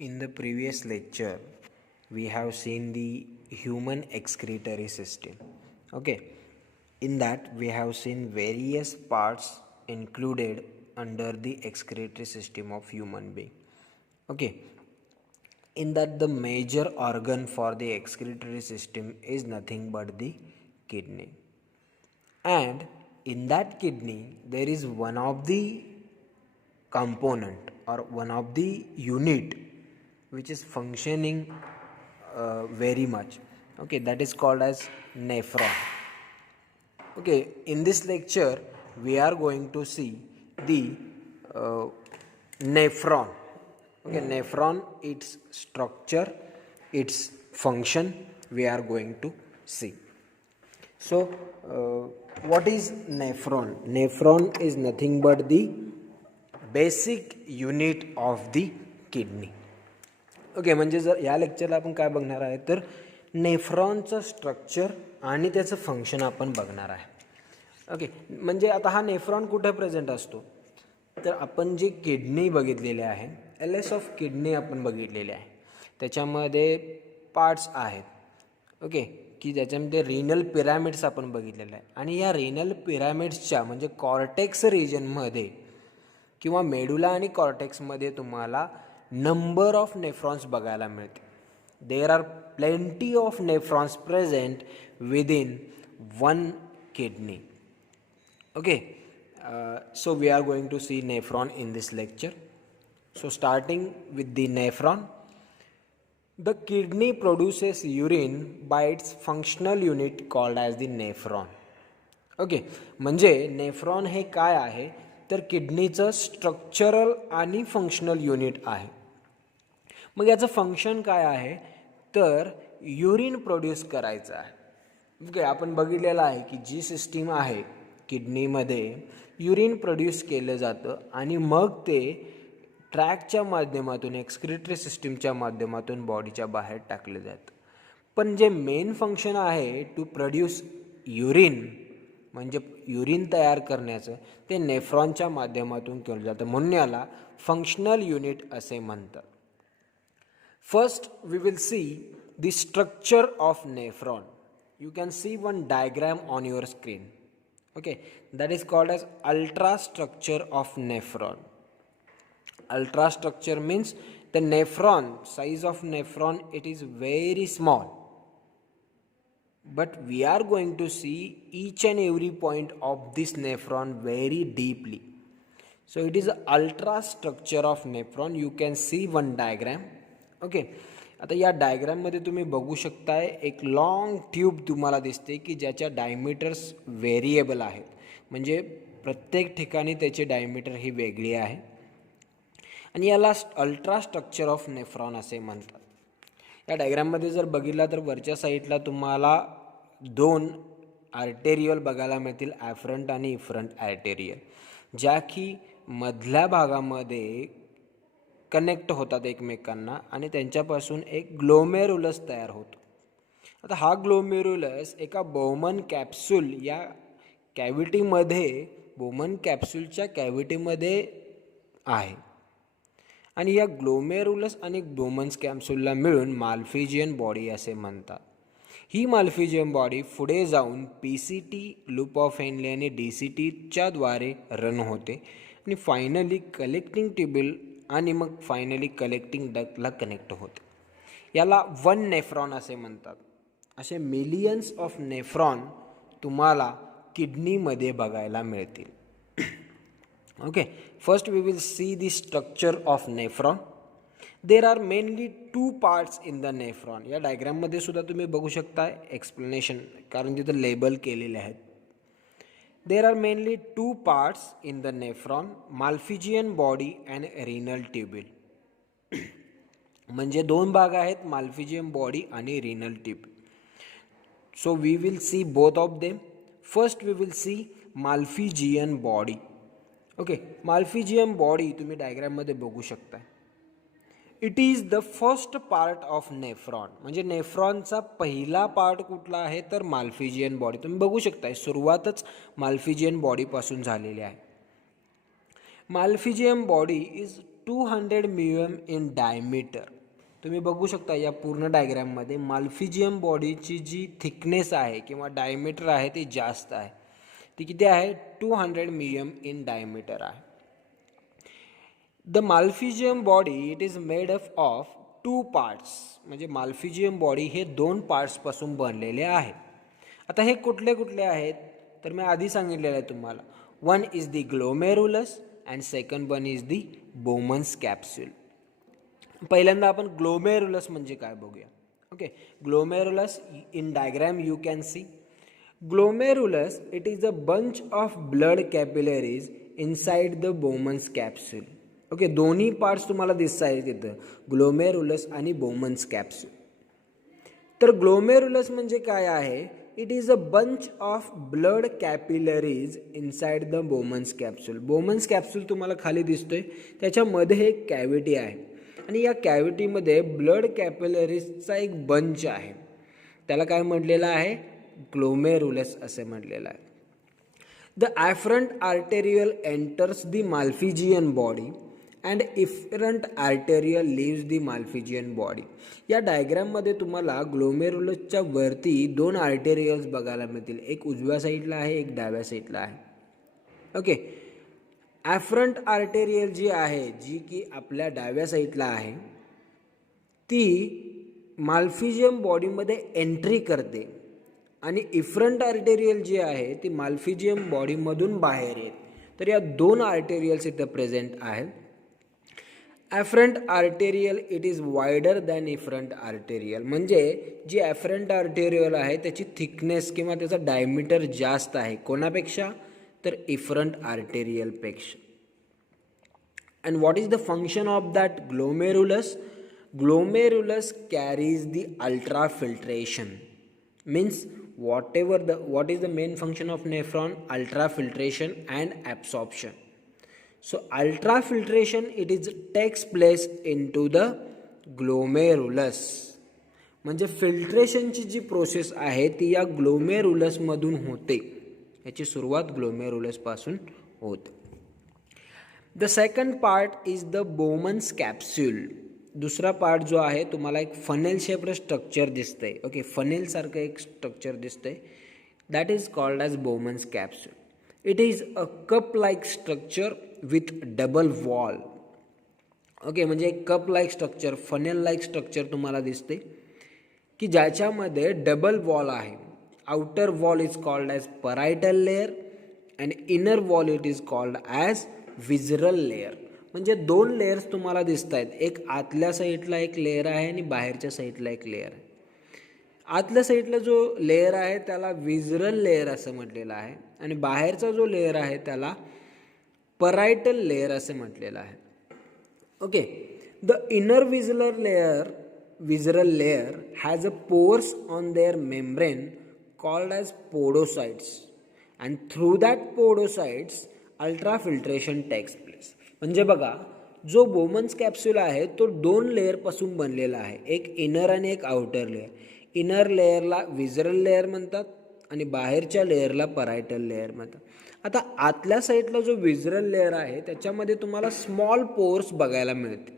In the previous lecture, we have seen the human excretory system. Okay, in that we have seen various parts included under the excretory system of human being. Okay, in that the major organ for the excretory system is nothing but the kidney, and in that kidney there is one of the component or one of the unit which is functioning very much. Okay, that is called as nephron. Okay, in this lecture we are going to see the nephron. Okay, nephron, its structure, its function we are going to see. So what is nephron? Nephron is nothing but the basic unit of the kidney. Okay, म्हणजे जर या लेक्चरला आपण काय बघणार आहे तर नेफ्रॉनचं structure आणि त्याचं फंक्शन आपण बघणार आहे. ओके, म्हणजे आता हा नेफ्रॉन कुठे प्रेझेंट असतो तर आपण जी किडनी बघितलेली आहे, एलएस ऑफ किडनी आपण बघितलेली आहे, त्याच्यामध्ये पार्ट्स आहेत. ओके, की ज्याच्यामध्ये रिनल पिरॅमिड्स आपण बघितलेले आहे आणि या रिनल पिरॅमिड्सच्या म्हणजे कॉर्टेक्स रिजनमध्ये किंवा मेडुला आणि कॉर्टेक्समध्ये तुम्हाला नंबर ऑफ नेफ्रॉन्स बघायला मिळते. There are plenty of nephrons present within one kidney. Okay, so we are going to see nephron in this lecture. So starting with the nephron, the kidney produces urine by its functional unit called as the nephron. Okay, म्हणजे nephron हे काय आहे तर किडनीचं structural आणि functional unit आहे. मग याचं फंक्शन काय आहे तर युरिन प्रोड्यूस करायचं आहे. ओके, आपण बघितलेलं आहे की जी सिस्टीम आहे किडनीमध्ये युरिन प्रोड्यूस केलं जातं आणि मग ते ट्रॅकच्या माध्यमातून एक्सक्रिटरी सिस्टीमच्या माध्यमातून बॉडीच्या बाहेर टाकलं जातं. पण जे मेन फंक्शन आहे टू प्रोड्यूस युरिन म्हणजे युरिन तयार करण्याचं ते नेफ्रॉनच्या माध्यमातून केलं जातं, म्हणून याला फंक्शनल युनिट असे म्हणतात. First we will see the structure of nephron. You can see one diagram on your screen. Okay, that is called as ultra structure of nephron. Ultra structure means the nephron size of nephron it is very small, but we are going to see each and every point of this nephron very deeply. So it is ultra structure of nephron. You can see one diagram. Okay, आता या डायग्राममध्ये तुम्ही बघू शकताय एक long tube तुम्हाला दिसते की ज्याच्या डायमीटर्स व्हेरिएबल आहेत, म्हणजे प्रत्येक ठिकाणी त्याची डायमीटर ही वेगळी आहे आणि याला अल्ट्रा स्ट्रक्चर ऑफ नेफ्रॉन असे म्हणतात. या डायग्राममध्ये जर बघितला तर वरच्या साईडला तुम्हाला दोन आर्टेरियल बघायला मिळतील, ॲफरंट आणि इफरंट आर्टेरियल, ज्या की मधल्या भागामध्ये कनेक्ट होतात एकमेकांना आणि त्यांच्यापासून एक ग्लोमेरुलस तयार होतो. आता हा ग्लोमेरुलस एका बोमन कॅप्सूल या कॅव्हिटीमध्ये, बोमन कॅप्सूलच्या कॅव्हिटीमध्ये आहे आणि या ग्लोमेरुलस आणि बोमन्स कॅप्सूलला मिळून माल्फिजियन बॉडी असे म्हणतात. ही माल्फिजियन बॉडी पुढे जाऊन PCT, लूप ऑफ हेनले आणि DCTच्या द्वारे रन होते आणि फायनली कलेक्टिंग ट्यूब्यूल आणि मग फायनली कलेक्टिंग डक्टला कनेक्ट होते. याला वन नेफ्रॉन असे म्हणतात. असे मिलियन्स ऑफ नेफ्रॉन तुम्हाला किडनीमध्ये बघायला मिळतील. Okay, first we will see the structure of nephron. There are mainly two parts in the nephron. या डायग्राममध्ये सुद्धा तुम्ही बघू शकता एक्सप्लेनेशन, कारण तिथं लेबल केलेले आहेत. There are mainly two parts in the nephron, Malpighian body and renal tubule. म्हणजे दोन भाग आहेत, Malpighian body आणि renal tubule. So we will see both of them. First we will see Malpighian body. Okay, Malpighian body तुम्ही डायग्राममध्ये बघू शकता. It is the first part of nephron. म्हणजे नेफ्रॉनचा पहिला पार्ट कुठला आहे तर माल्फिजियन बॉडी. तुम्ही बघू शकताय सुरुवातच माल्फिजियन बॉडीपासून झालेली आहे. Malpighian body is 200 mm in diameter. तुम्ही बघू शकता या पूर्ण डायग्रॅममध्ये माल्फिजियम बॉडीची जी थिकनेस आहे किंवा डायमीटर आहे ती जास्त आहे. ती किती आहे? 200 mm इन डायमीटर आहे. The Malpighian body it is made up of 2 parts. म्हणजे माल्फिजियम बॉडी हे 2 पार्ट्सपासून बनलेले आहे. आता हे कुठले कुठले आहेत तर मी आधी सांगितलेलं आहे तुम्हाला. One is the glomerulus and second one is the Bowman's capsule. पहिल्यांदा आपण ग्लोमेरुलस म्हणजे काय बघूया. Okay, glomerulus in diagram you can C. Glomerulus it is a bunch of blood capillaries inside the Bowman's capsule. Okay, दोन्ही parts तुम्हाला दिसत आहेत तिथं, ग्लोमेरुलस आणि बोमन्स कॅप्सूल. तर ग्लोमेरुलस म्हणजे काय आहे? It is a bunch of blood capillaries inside the Bowman's capsule. Bowman's capsule तुम्हाला खाली दिसतोय, त्याच्यामध्ये एक कॅव्हिटी आहे आणि या कॅव्हिटीमध्ये ब्लड कॅपिलरीजचा एक बंच आहे. त्याला काय म्हटलेलं आहे? ग्लोमेरुलस असे म्हटलेलं आहे. The afferent arteriole enters the Malpighian body and efferent arteriole leaves the Malpighian body. या डायग्राममध्ये तुम्हाला ग्लोमेरुलसच्या वरती 2 आर्टेरियल्स बघायला मिळतील. एक उजव्या साईडला आहे, एक डाव्या साईडला आहे. ओके, ॲफरंट आर्टेरियल जी आहे, जी की आपल्या डाव्या साईडला आहे, ती माल्फिजियम बॉडीमध्ये एंट्री करते आणि इफरंट आर्टेरियल जी आहे ती माल्फिजियम बॉडीमधून बाहेर येते. तर या 2 आर्टेरियल्स इथं प्रेझेंट आहेत. Afferent arteriole it is wider than efferent arteriole. म्हणजे जी ॲफरंट आर्टेरियल आहे त्याची थिकनेस किंवा त्याचा डायमीटर जास्त आहे. कोणापेक्षा? तर इफरंट आर्टेरियलपेक्षा. And what is the function of that glomerulus? Glomerulus carries the ultra filtration. Means what is the main function of nephron? Ultra filtration and absorption. So ultra filtration it is takes place into the glomerulus. म्हणजे फिल्ट्रेशनची जी process आहे ती या ग्लोमेरुलसमधून होते. याची सुरुवात ग्लोमेरुलसपासून होते. The second part is the Bowman's capsule. दुसरा part जो आहे तुम्हाला एक फनेल शेप्ड स्ट्रक्चर दिसतंय. ओके, फनेलसारखं एक स्ट्रक्चर दिसतंय. That is called as Bowman's capsule. It is a cup like structure with double wall. Okay, म्हणजे एक cup like structure, funnel like structure तुम्हाला दिसते की ज्याच्यामध्ये डबल वॉल आहे. Outer wall is called as parietal layer and inner wall it is called as visceral layer. म्हणजे 2 layers तुम्हाला दिसत आहेत. एक आतल्या साईडला एक लेयर आहे आणि बाहेरच्या साईडला एक लेयर आहे. आतल्या साईडला जो लेयर आहे त्याला विजरल लेयर असं म्हटलेलं आहे आणि बाहेरचा जो लेयर आहे त्याला परायटल लेयर असं म्हटलेलं आहे. Okay, the inner visceral layer has a pores on their membrane called as podocytes and through that podocytes ultra filtration takes place. म्हणजे बघा, जो बोमन्स कॅप्सूल आहे तो 2 लेअरपासून बनलेला आहे. एक इनर आणि एक आउटर लेअर. इनर लेअरला विजरल लेअर म्हणतात आणि बाहेरच्या लेअरला परायटल लेअर म्हणतात. आता आतल्या साईडला जो विजरल लेअर आहे त्याच्यामध्ये तुम्हाला स्मॉल पोर्स बघायला मिळते.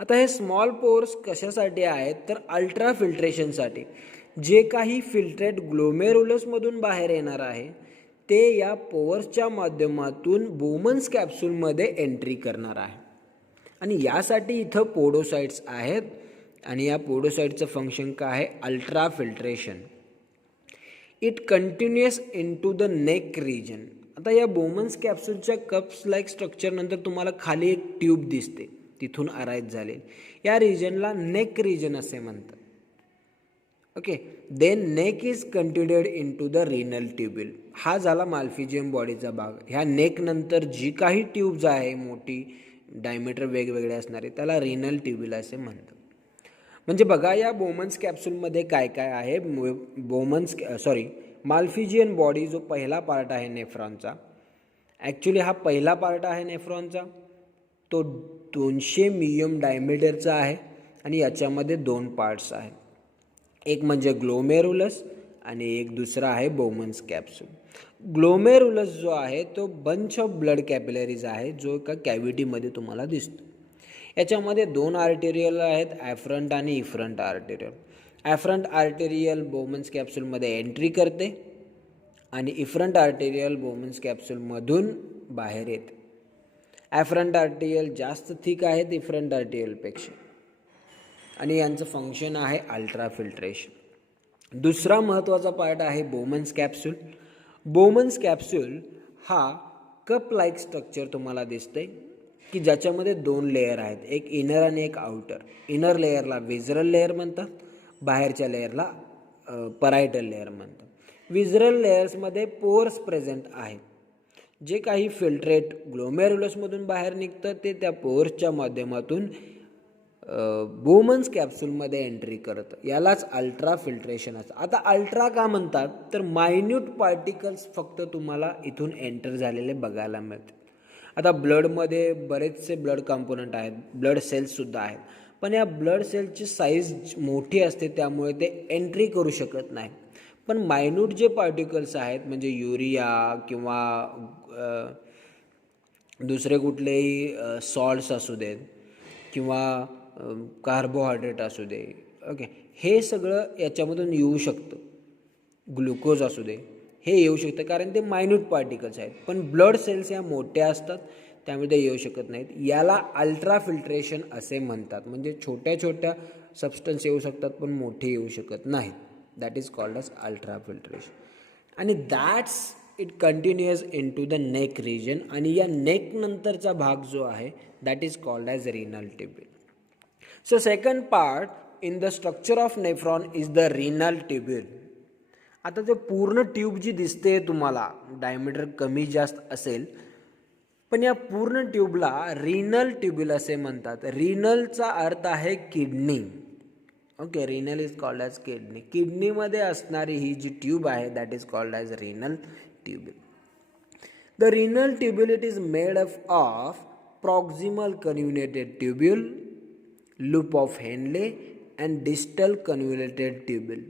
आता हे स्मॉल पोर्स कशासाठी आहेत तर अल्ट्रा फिल्ट्रेशनसाठी. जे काही फिल्ट्रेट ग्लोमेरुलसमधून बाहेर येणार आहे ते या पोअर्सच्या माध्यमातून बोमन्स कॅप्सूलमध्ये एंट्री करणार आहे आणि यासाठी इथं पोडोसाइट्स आहेत आणि या पोडोसाइटचं फंक्शन काय आहे? Ultra filtration. It continuous into the neck region. आता या बोमन्स कॅप्सूलच्या कप्स लाईक स्ट्रक्चरनंतर तुम्हाला खाली एक ट्यूब दिसते, तिथून अराईज झाले. या रिजनला नेक रिजन असे म्हणतात. Okay, then neck is continued into the renal tubule. हा झाला माल्फिजियम बॉडीचा भाग. ह्या नेक नंतर जी काही ट्यूब्स आहे मोठी डायमीटर वेगवेगळे असणारे त्याला रिनल ट्यूब्युल असे म्हणतात. म्हणजे बघा या बोमन्स कॅप्सूलमध्ये काय काय आहे. माल्फिजियन बॉडी जो पहिला पार्ट आहे नेफ्रॉनचा, ॲक्च्युली हा पहिला पार्ट आहे नेफ्रॉनचा, तो 200 मिलियम डायमीटरचा आहे आणि याच्यामध्ये 2 पार्ट्स आहेत. एक म्हणजे ग्लोमेरुलस आणि एक दुसरा आहे बोमन्स कॅप्सूल. ग्लोमेरुलस जो आहे तो बंच ऑफ ब्लड कॅपिलरीज आहे, जो एका कॅव्हिटीमध्ये तुम्हाला दिसतो. याच्यामध्ये 2 आर्टेरियल आहेत, ॲफ्रंट आणि इफ्रंट आर्टेरियल. ॲफ्रंट आर्टेरियल बोमन्स कॅप्सूलमध्ये एंट्री करते आणि इफ्रंट आर्टेरियल बोमन्स कॅप्सूलमधून बाहेर येते. ॲफ्रंट आर्टेरियल जास्त थिक आहेत इफ्रंट आर्टेरियलपेक्षा आणि यांचं फंक्शन आहे अल्ट्रा फिल्ट्रेशन. दुसरा महत्त्वाचा पार्ट आहे बोमन्स कॅप्सूल. बोमन्स कॅप्सूल हा कप लाईक स्ट्रक्चर तुम्हाला दिसते की ज्याच्यामध्ये 2 लेयर आहेत, एक इनर आणि एक आउटर. इनर लेयरला विजरल लेयर म्हणतात, बाहेरच्या लेयरला परायटल लेयर म्हणतात. विजरल लेयर्समध्ये पोर्स प्रेझेंट आहेत. जे काही फिल्ट्रेट ग्लोमेरुलसमधून बाहेर निघतं ते त्या पोर्सच्या माध्यमातून बोमन्स कॅप्सूलमध्ये एंट्री करतं. यालाच अल्ट्रा फिल्ट्रेशन असतं. आता अल्ट्रा का म्हणतात तर मायन्यूट पार्टिकल्स फक्त तुम्हाला इथून एंटर झालेले बघायला मिळतात. आता ब्लडमध्ये बरेचसे ब्लड कंपोनंट आहेत, ब्लड सेल्ससुद्धा आहेत, पण या ब्लड सेल्सची साईज मोठी असते त्यामुळे ते एंट्री करू शकत नाही. पण मायन्यूट जे पार्टिकल्स आहेत म्हणजे युरिया किंवा दुसरे कुठलेही सॉल्ट्स असू देत किंवा कार्बोहायड्रेट असू दे, ओके, हे सगळं याच्यामधून येऊ शकतं. ग्लुकोज असू दे, हे येऊ शकतं कारण ते मायन्यूट पार्टिकल्स आहेत. पण ब्लड सेल्स या मोठ्या असतात त्यामुळे ते येऊ शकत नाहीत. याला अल्ट्रा फिल्ट्रेशन असे म्हणतात. म्हणजे छोट्या छोट्या सबस्टन्स येऊ शकतात पण मोठे येऊ शकत नाहीत. That is called as ultra filtration. आणि that's it continuous into the neck region. आणि या नेक नंतरचा भाग जो आहे that is called as renal tubule. So second part in the structure of nephron is the renal tubule. आता जो पूर्ण ट्यूब जी दिसते तुम्हाला डायमीटर कमी जास्त असेल पण या पूर्ण ट्यूबला रिनल ट्यूब्यूल असे म्हणतात. रिनलचा अर्थ आहे kidney. Okay, renal is called as kidney. किडनीमध्ये असणारी ही जी ट्यूब आहे that is called as renal tubule. The renal tubule it is made up of proximal convoluted tubule, loop of Henle and distal convoluted tubule.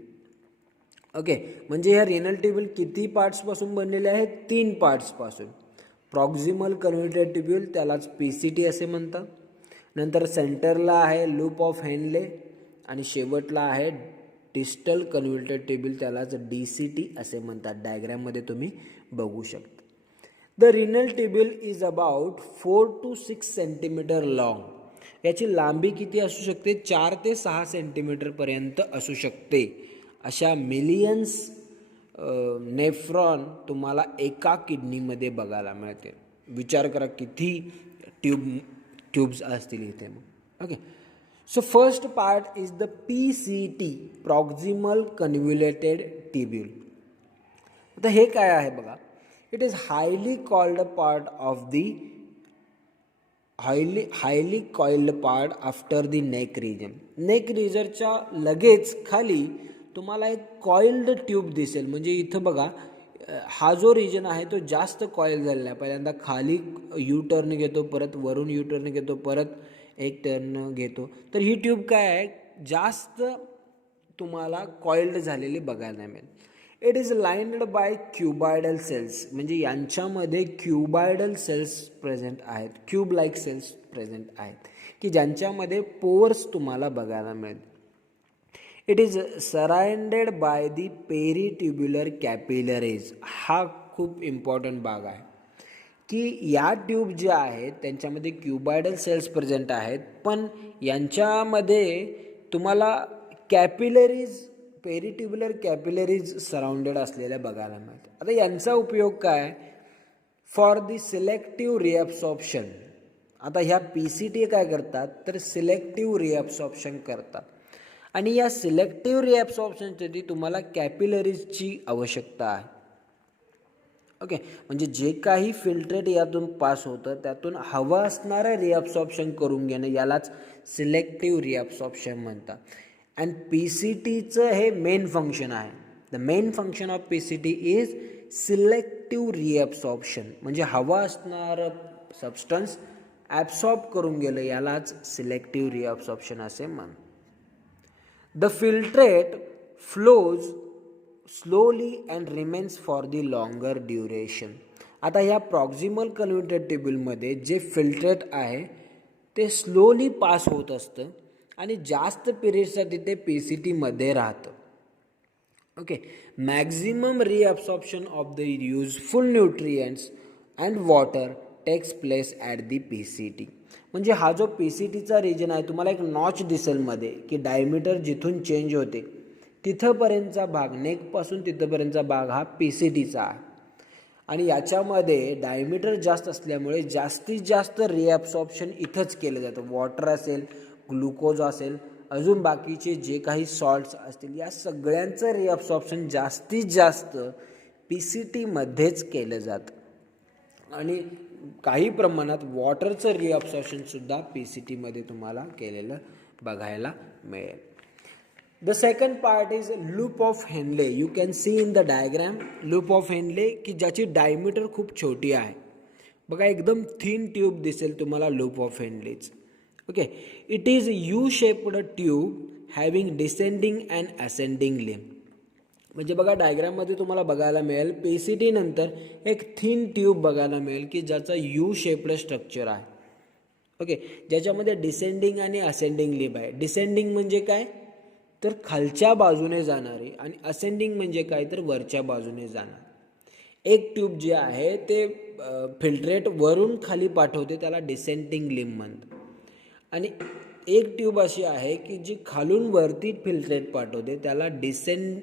Okay, म्हणजे ह्या renal tubule किती पार्ट्सपासून बनलेले आहेत? 3 पार्ट्सपासून. प्रॉक्सिमल कन्व्युलेटेड ट्यूब्यूल त्यालाच PCT असे म्हणतात. नंतर सेंटरला आहे लूप ऑफ हेनले आणि शेवटला आहे डिस्टल कन्व्युलेटेड ट्यूब्यूल त्यालाच DCT असे म्हणतात. डायग्राममध्ये तुम्ही बघू शकता. The renal tubule is about 4 to 6 centimetre long. याची लांबी किती असू शकते? 4 ते 6 सेंटीमीटरपर्यंत असू शकते. अशा मिलियन्स नेफ्रॉन तुम्हाला एका किडनीमध्ये बघायला मिळते. विचार करा किती ट्यूब्स असतील इथे मग. Okay, so first part is the PCT, proximal convoluted tubule. आता हे काय आहे बघा. It is highly called part of the highly coiled part after the neck region. Neck रिजनच्या लगेच खाली तुम्हाला एक कॉइल्ड ट्यूब दिसेल. म्हणजे इथं बघा हा जो रिजन आहे तो जास्त कॉइल झालेला आहे. पहिल्यांदा खाली यू टर्न घेतो, परत वरून यू टर्न घेतो, परत एक टर्न घेतो. तर ही ट्यूब काय आहे जास्त तुम्हाला कॉइल्ड झालेली बघायला मिळेल. It is lined by cuboidal cells. म्हणजे यांच्यामध्ये क्युबायडल सेल्स प्रेझेंट आहेत, क्यूब लाईक सेल्स प्रेझेंट आहेत की ज्यांच्यामध्ये पोर्स तुम्हाला बघायला मिळेल. It is surrounded by the peritubular capillaries. हा खूप इम्पॉर्टंट भाग आहे की या ट्यूब ज्या आहेत त्यांच्यामध्ये क्युबायडल सेल्स प्रेझेंट आहेत पण यांच्यामध्ये तुम्हाला कॅपिलरीज, पेरिट्युब्युलर कॅपिलरीज सराउंडेड असलेल्या बघायला मिळतात. आता यांचा उपयोग काय? For the selective reabsorption. आता ह्या PCT काय करतात तर सिलेक्टिव्ह रिअब्सॉर्प्शन करतात आणि या सिलेक्टिव्ह रिअब्सॉर्प्शनसाठी तुम्हाला कॅपिलरीजची आवश्यकता आहे. ओके, म्हणजे जे काही फिल्ट्रेट यातून पास होतं त्यातून हवं असणारं रिअब्सॉर्प्शन करून घेणं यालाच सिलेक्टिव्ह रिअब्सॉर्प्शन म्हणतात. अँड PCTचं हे मेन फंक्शन आहे. The main function of PCT is selective रिअब्सॉर्प्शन. म्हणजे हवं असणारं सबस्टन्स ॲब्सॉर्ब करून गेलं यालाच सिलेक्टिव्ह रिअब्सॉर्प्शन असे म्हणतात. The filtrate flows slowly and remains for the longer duration. आता ह्या प्रॉक्झिमल कन्व्हर्टेड ट्युब्युलमध्ये जे फिल्ट्रेट आहे ते स्लोली पास होत असतं आणि जास्त पिरियडसाठी ते PCTमध्ये राहतं. Okay. Maximum reabsorption of the useful nutrients and water takes place at the PCT. म्हणजे हा जो PCTचा रिजन आहे, तुम्हाला एक नॉच दिसेल मध्ये की डायमीटर जिथून चेंज होते तिथंपर्यंतचा भाग, नेकपासून तिथंपर्यंतचा भाग हा PCTचा आहे. आणि याच्यामध्ये डायमीटर जास्त असल्यामुळे जास्तीत जास्त रिअब्सॉर्प्शन इथंच केलं जातं. वॉटर असेल, ग्लुकोज असेल, अजून बाकीचे जे काही सॉल्ट्स असतील, या सगळ्यांचं रिअब्सॉर्प्शन जास्तीत जास्त PCTमध्येच केलं जातं. आणि काही प्रमाणात वॉटरचं रिअब्सॉर्प्शनसुद्धा PCTमध्ये तुम्हाला केलेलं बघायला मिळेल. The second part is loop of Henle. You can see in the diagram loop of Henle की ज्याची डायमीटर खूप छोटी आहे. बघा एकदम थिन ट्यूब दिसेल तुम्हाला लूप ऑफ हेनलेच. Okay. It is U shaped tube having descending and ascending limb. म्हणजे बघा डायग्राममध्ये तुम्हाला बघायला मिळेल PCT नंतर एक थिन ट्यूब बघायला मिळेल की ज्याचा यू शेप्ड स्ट्रक्चर आहे. ओके. ज्याच्यामध्ये डिसेंडिंग आणि असेंडिंग लिम्ब आहे. डिसेंडिंग म्हणजे काय तर खालच्या बाजूने जाणारे आणि असेंडिंग म्हणजे काय तर वरच्या बाजूने जाणार. एक ट्यूब जे आहे ते फिल्ट्रेट वरून खाली पाठवते, त्याला डिसेंडिंग लिम्ब म्हणतात. आणि एक ट्यूब अशी आहे की जी खालून वरती फिल्ट्रेट पाठवते, त्याला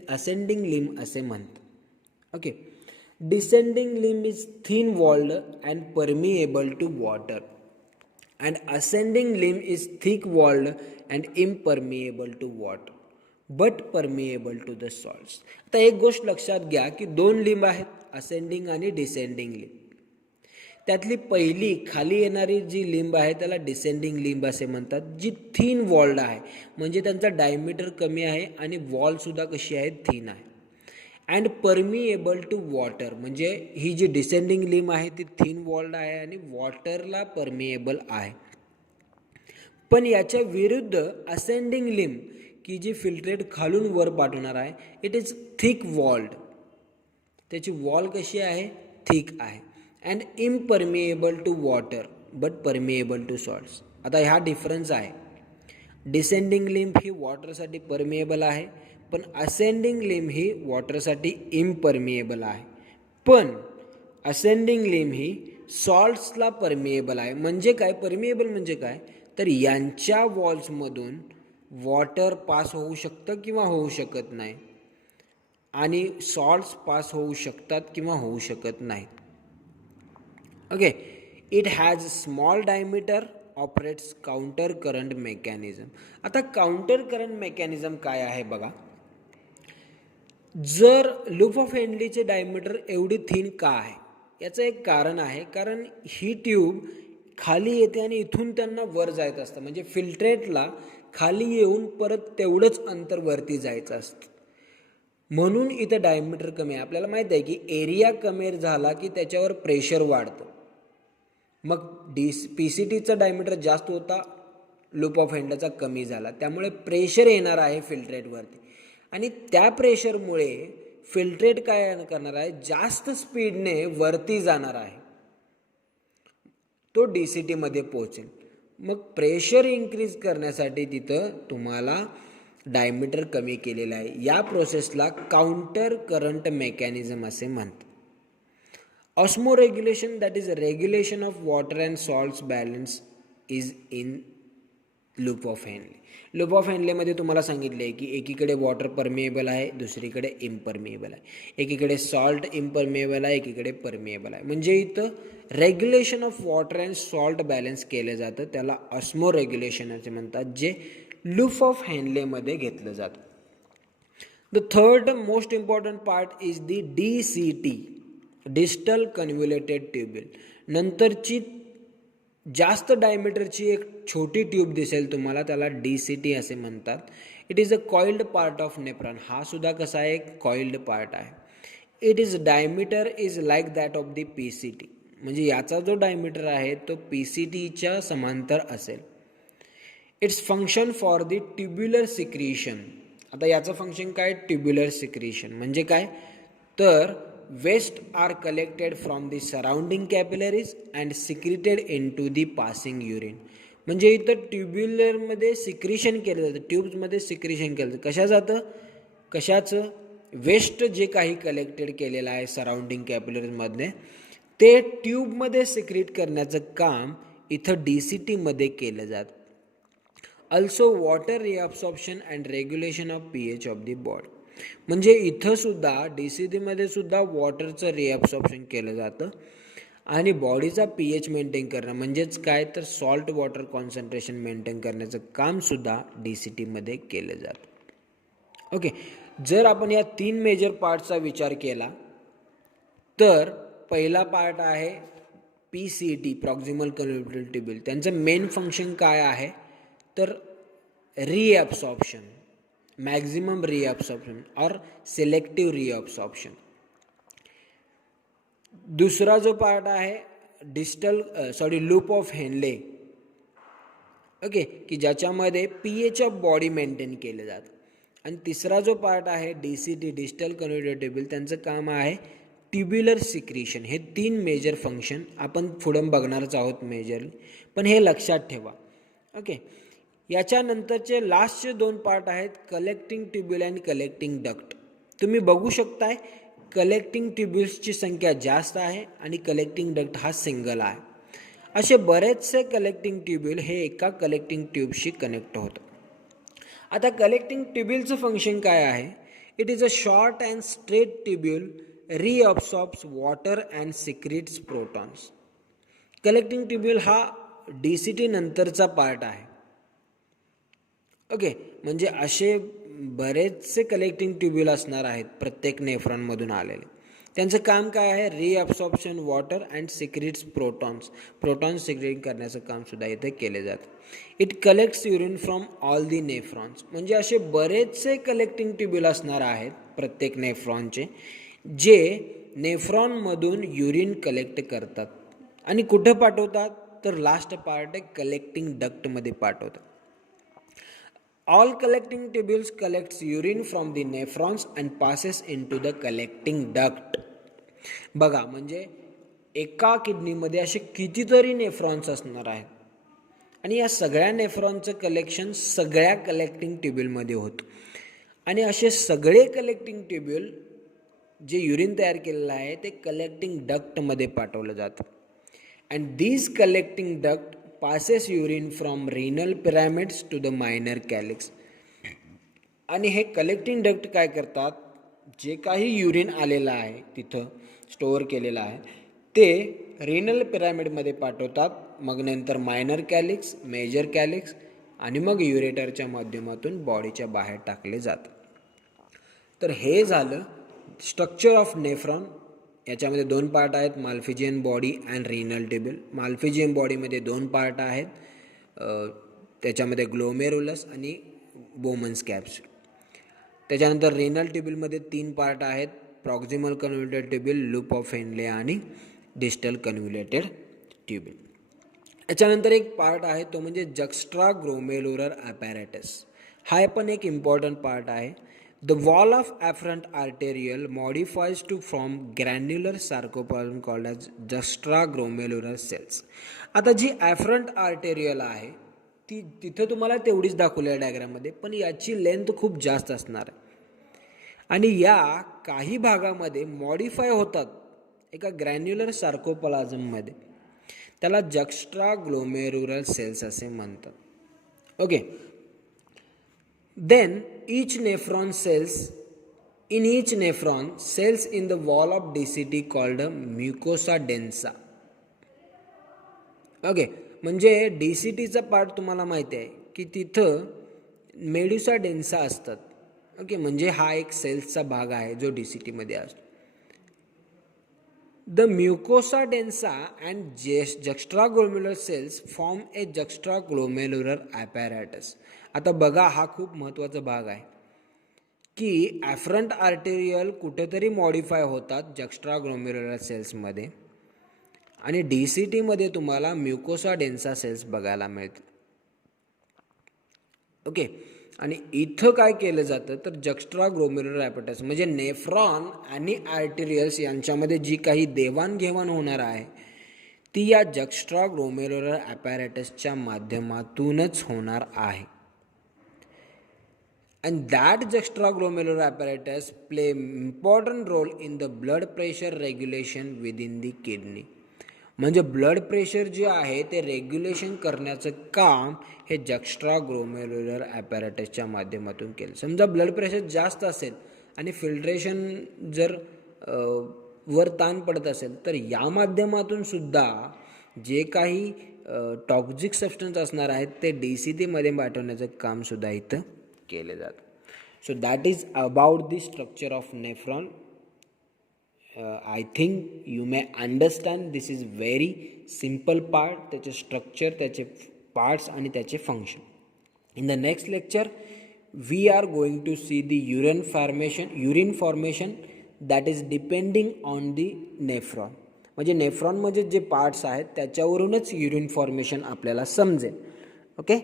असेंडिंग लिम्ब असे म्हणतात. Okay. Descending limb is thin walled and permeable to water and ascending limb is thick walled and impermeable to water but permeable to the salts. आता एक गोष्ट लक्षात घ्या की दोन लिंब आहेत, असेंडिंग आणि डिसेंडिंग लिंब. त्यातली पहिली खाली येणारी जी लिंब आहे त्याला डिसेंडिंग लिंब असे म्हणतात, जी थिन वॉल्ड आहे. म्हणजे त्यांचा डायमीटर कमी आहे आणि वॉलसुद्धा कशी आहे, थिन आहे. अँड परमिएबल टू वॉटर, म्हणजे ही जी डिसेंडिंग लिंब आहे ती थिन वॉल्ड आहे आणि वॉटरला परमिएबल आहे. पण याच्या विरुद्ध असेंडिंग लिंब की जी फिल्ट्रेट खालून वर पाठवणार आहे, इट इज थिक वॉल्ड. त्याची वॉल कशी आहे, थिक आहे. And impermeable to water but permeable to salts. आता ह्या डिफरन्स आहे. डिसेंडिंग लिम्ब ही वॉटरसाठी परमिएबल आहे, पण असेंडिंग लिम्ब ही वॉटरसाठी इम्परमिएबल आहे. पण असेंडिंग लिम्ब ही सॉल्ट्सला परमिएबल आहे. म्हणजे काय परमिएबल म्हणजे काय तर यांच्या वॉल्समधून वॉटर पास होऊ शकतं किंवा होऊ शकत नाही, आणि सॉल्ट्स पास होऊ शकतात किंवा होऊ शकत नाही. Okay. It has small diameter, operates counter current mechanism. आता काउंटर करंट मेकॅनिझम काय आहे बघा. जर लूप ऑफ हेनलीचे डायमीटर एवढी थिन का आहे, याचं एक कारण आहे. कारण ही ट्यूब खाली येते आणि इथून त्यांना वर जायचं असतं. म्हणजे फिल्ट्रेटला खाली येऊन परत तेवढंच अंतर वरती जायचं असतं. म्हणून इथं डायमीटर कमी आहे. आपल्याला माहीत आहे की एरिया कमी झाला की त्याच्यावर प्रेशर वाढतं. मग PCTचा डायमीटर जास्त होता, लूप ऑफ हेनलेचा कमी झाला, त्यामुळे प्रेशर येणार आहे फिल्ट्रेटवरती. आणि त्या प्रेशरमुळे फिल्ट्रेट काय करणार आहे, जास्त स्पीडने वरती जाणार आहे, तो DCTमध्ये पोहोचेल. मग प्रेशर इन्क्रीज करण्यासाठी तिथं तुम्हाला डायमीटर कमी केलेलं आहे. या प्रोसेसला काउंटर करंट मेकॅनिझम असे म्हणतात. Osmo regulation, that is regulation of water and salts balance is in loop of Henle. Loop of हेनलेमध्ये तुम्हाला सांगितले आहे की एकीकडे वॉटर परमिएबल आहे, दुसरीकडे इम्परमिएबल आहे. एकीकडे सॉल्ट इम्परमिएबल आहे, एकीकडे परमिएबल आहे. म्हणजे इथं regulation of water and salt balance केलं जातं, त्याला ऑस्मो रेग्युलेशन असे म्हणतात, जे लूप ऑफ हेनलेमध्ये घेतलं जातं. The third most important part is the DCT, distal convoluted tubule. नंतरची जास्त डायमीटरची एक छोटी ट्यूब दिसेल तुम्हाला, त्याला DCT असे म्हणतात. It is a coiled part of nephron. हा सुद्धा कसा आहे, कॉइल्ड पार्ट आहे. It is diameter is like that of the PCT. म्हणजे याचा जो डायमीटर आहे तो PCTच्या समांतर असेल. It's function for the tubular secretion आता याचं फंक्शन काय, ट्युब्युलर सिक्रिशन म्हणजे काय, तर waste are collected from the surrounding capillaries and secreted into the passing urine. म्हणजे इथं ट्युब्युलरमध्ये सिक्रिशन केलं जातं, ट्यूब्समध्ये सिक्रिशन केलं जातं. कशा जातं, कशाचं, वेस्ट जे काही कलेक्टेड केलेलं आहे सराउंडिंग कॅपिलरीजमधले ते ट्यूबमध्ये सिक्रिट करण्याचं काम इथं DCTमध्ये केलं जातं. Also water reabsorption and regulation of pH of the body. म्हणजे इथं सुद्धा DCTमध्ये सुद्धा वॉटरचं रिअब्सॉर्प्शन केलं जातं आणि बॉडीचा pH मेंटेन करणं म्हणजेच काय, तर सॉल्ट वॉटर कॉन्सन्ट्रेशन मेंटेन करण्याचं कामसुद्धा DCTमध्ये केलं जातं. ओके, जर आपण या 3 मेजर पार्टचा विचार केला तर पहिला पार्ट आहे PCT, प्रॉक्सिमल कन्व्होल्युटेड ट्यूब्यूल. त्यांचं मेन फंक्शन काय आहे, तर रिअब्सॉर्प्शन, मॅक्झिमम रिअब्सॉर्प्शन और सिलेक्टिव्ह रिअब्सॉर्प्शन. दुसरा जो पार्ट आहे लूप ऑफ हेनले, ओके, की ज्याच्यामध्ये pH ऑफ बॉडी मेंटेन केलं जातं. आणि तिसरा जो पार्ट आहे DCT, डिस्टल कन्व्होल्युटेड ट्यूब्यूल, त्यांचं काम आहे ट्युब्युलर सिक्रिशन. हे 3 मेजर फंक्शन आपण पुढं बघणारच आहोत मेजरली, पण हे लक्षात ठेवा. ओके, याच्यानंतरचे लास्टचे 2 पार्ट आहेत कलेक्टिंग ट्युब्यूल अँड कलेक्टिंग डक्ट. तुम्ही बघू शकताय कलेक्टिंग ट्युब्यूल्सची संख्या जास्त आहे आणि कलेक्टिंग डक्ट हा सिंगल आहे. असे बरेचसे कलेक्टिंग ट्युब्यूल हे एका कलेक्टिंग ट्यूबशी कनेक्ट होतं. आता कलेक्टिंग ट्युब्यूलचं फंक्शन काय आहे, it is a short and straight tubule reabsorbs water and secretes protons. Collecting tubule हा DCT नंतरचा पार्ट आहे. ओके, म्हणजे असे बरेचसे कलेक्टिंग ट्युब्यूल असणार आहेत प्रत्येक नेफ्रॉनमधून आलेले. त्यांचं काम काय आहे, रिअब्सॉर्प्शन water and secretes protons secrete करण्याचं कामसुद्धा इथे केले जातं. It collects urine from all the nephrons. म्हणजे असे बरेचसे कलेक्टिंग ट्युब्यूल असणार आहेत प्रत्येक नेफ्रॉनचे, जे नेफ्रॉनमधून युरिन कलेक्ट करतात आणि कुठं पाठवतात, तर लास्ट पार्ट आहे कलेक्टिंग डक्टमध्ये पाठवतात. All collecting tubules collects urine from the nephrons and passes into the collecting duct. बघा, म्हणजे एका किडनीमध्ये असे कितीतरी नेफ्रॉन्स असणार आहेत आणि या सगळ्या नेफ्रॉनचं कलेक्शन सगळ्या कलेक्टिंग ट्युब्यूलमध्ये होतं. आणि असे सगळे कलेक्टिंग ट्युब्यूल जे युरिन तयार केलेलं आहे ते कलेक्टिंग डक्टमध्ये पाठवलं जातं. And these collecting duct passes urine from renal pyramids to the minor calyx. आणि हे कलेक्टिंग डक्ट काय करतात, जे काही युरिन आलेलं आहे तिथं स्टोअर केलेलं आहे ते रिनल पिरॅमिडमध्ये पाठवतात, मग नंतर मायनर कॅलिक्स, मेजर कॅलिक्स आणि मग युरेटरच्या माध्यमातून बॉडीच्या बाहेर टाकले जातात. तर हे झालं स्ट्रक्चर ऑफ नेफ्रॉन. याच्यामध्ये 2 पार्ट आहेत, Malpighian body and renal tubule. Malpighian बॉडीमध्ये 2 पार्ट आहेत, त्याच्यामध्ये ग्लोमेरुलस आणि बोमन्स कॅप्सूल. त्याच्यानंतर रिनल ट्युब्यूलमध्ये 3 पार्ट आहेत, proximal convoluted tubule, loop of Henle आणि डिस्टल कन्व्होल्युटेड ट्युब्यूल. याच्यानंतर एक पार्ट आहे तो म्हणजे जक्स्ट्रा ग्लोमेरुलर ॲपॅरेटस. हा पण एक इम्पॉर्टंट पार्ट आहे. The wall of afferent arteriole modifies to form granular sarcoplasm called as juxtaglomerular cells. आता जी afferent arteriole आहे ती तिथं तुम्हाला तेवढीच दाखवली आहे डायग्राममध्ये, पण याची लेंथ खूप जास्त असणार आहे आणि या काही भागामध्ये मॉडिफाय होतात एका ग्रॅन्युलर सार्कोप्लाझममध्ये. त्याला जक्स्ट्राग्लोमेरुलर सेल्स असे म्हणतात. Okay, then each nephron cells in the wall of DCT called a mucosa densa. Okay, म्हणजे DCTचा पार्ट तुम्हाला माहिती आहे की तिथं मेडुसा डेन्सा असतात. ओके, म्हणजे हा एक सेल्सचा भाग आहे जो DCTमध्ये असतो. The mucosa densa and juxtaglomerular cells form a juxtaglomerular apparatus. आता बघा, हा खूप महत्त्वाचा भाग आहे की ॲफरंट आर्टेरियल कुठेतरी मॉडिफाय होतात जक्स्ट्राग्लोमेरुलर सेल्समध्ये आणि DCTमध्ये तुम्हाला म्युकोसा डेन्सा सेल्स बघायला मिळतात. ओके, आणि इथं काय केलं जातं तर जक्स्ट्रा ग्लोमेरुलर ॲपॅरेटस म्हणजे नेफ्रॉन आणि आर्टेरियल्स यांच्यामध्ये जी काही देवाणघेवाण होणार आहे ती या जक्स्ट्रा ग्लोमेरुलर ॲपॅरेटसच्या माध्यमातूनच होणार आहे. And that juxtaglomerular apparatus play important role in the blood pressure regulation within the kidney. म्हणजे ब्लड प्रेशर जे आहे ते रेग्युलेशन करण्याचं काम हे जक्स्ट्राग्लोमेरुलर ॲपॅरेटसच्या माध्यमातून केलं. समजा ब्लड प्रेशर जास्त असेल आणि फिल्ट्रेशन जर वर ताण पडत असेल तर या माध्यमातून सुद्धा जे काही टॉक्झिक सबस्टन्स असणार आहेत ते DCTमध्ये पाठवण्याचं कामसुद्धा इथं केले जातं. So that is about the structure of nephron. I think you may understand this is very simple part, त्याचे स्ट्रक्चर, त्याचे पार्ट्स आणि त्याचे function. In the next lecture we are going to see the urine formation that is depending on the nephron. म्हणजे नेफ्रॉनमध्ये जे parts आहेत त्याच्यावरूनच urine formation आपल्याला समजेल. Okay,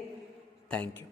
thank you.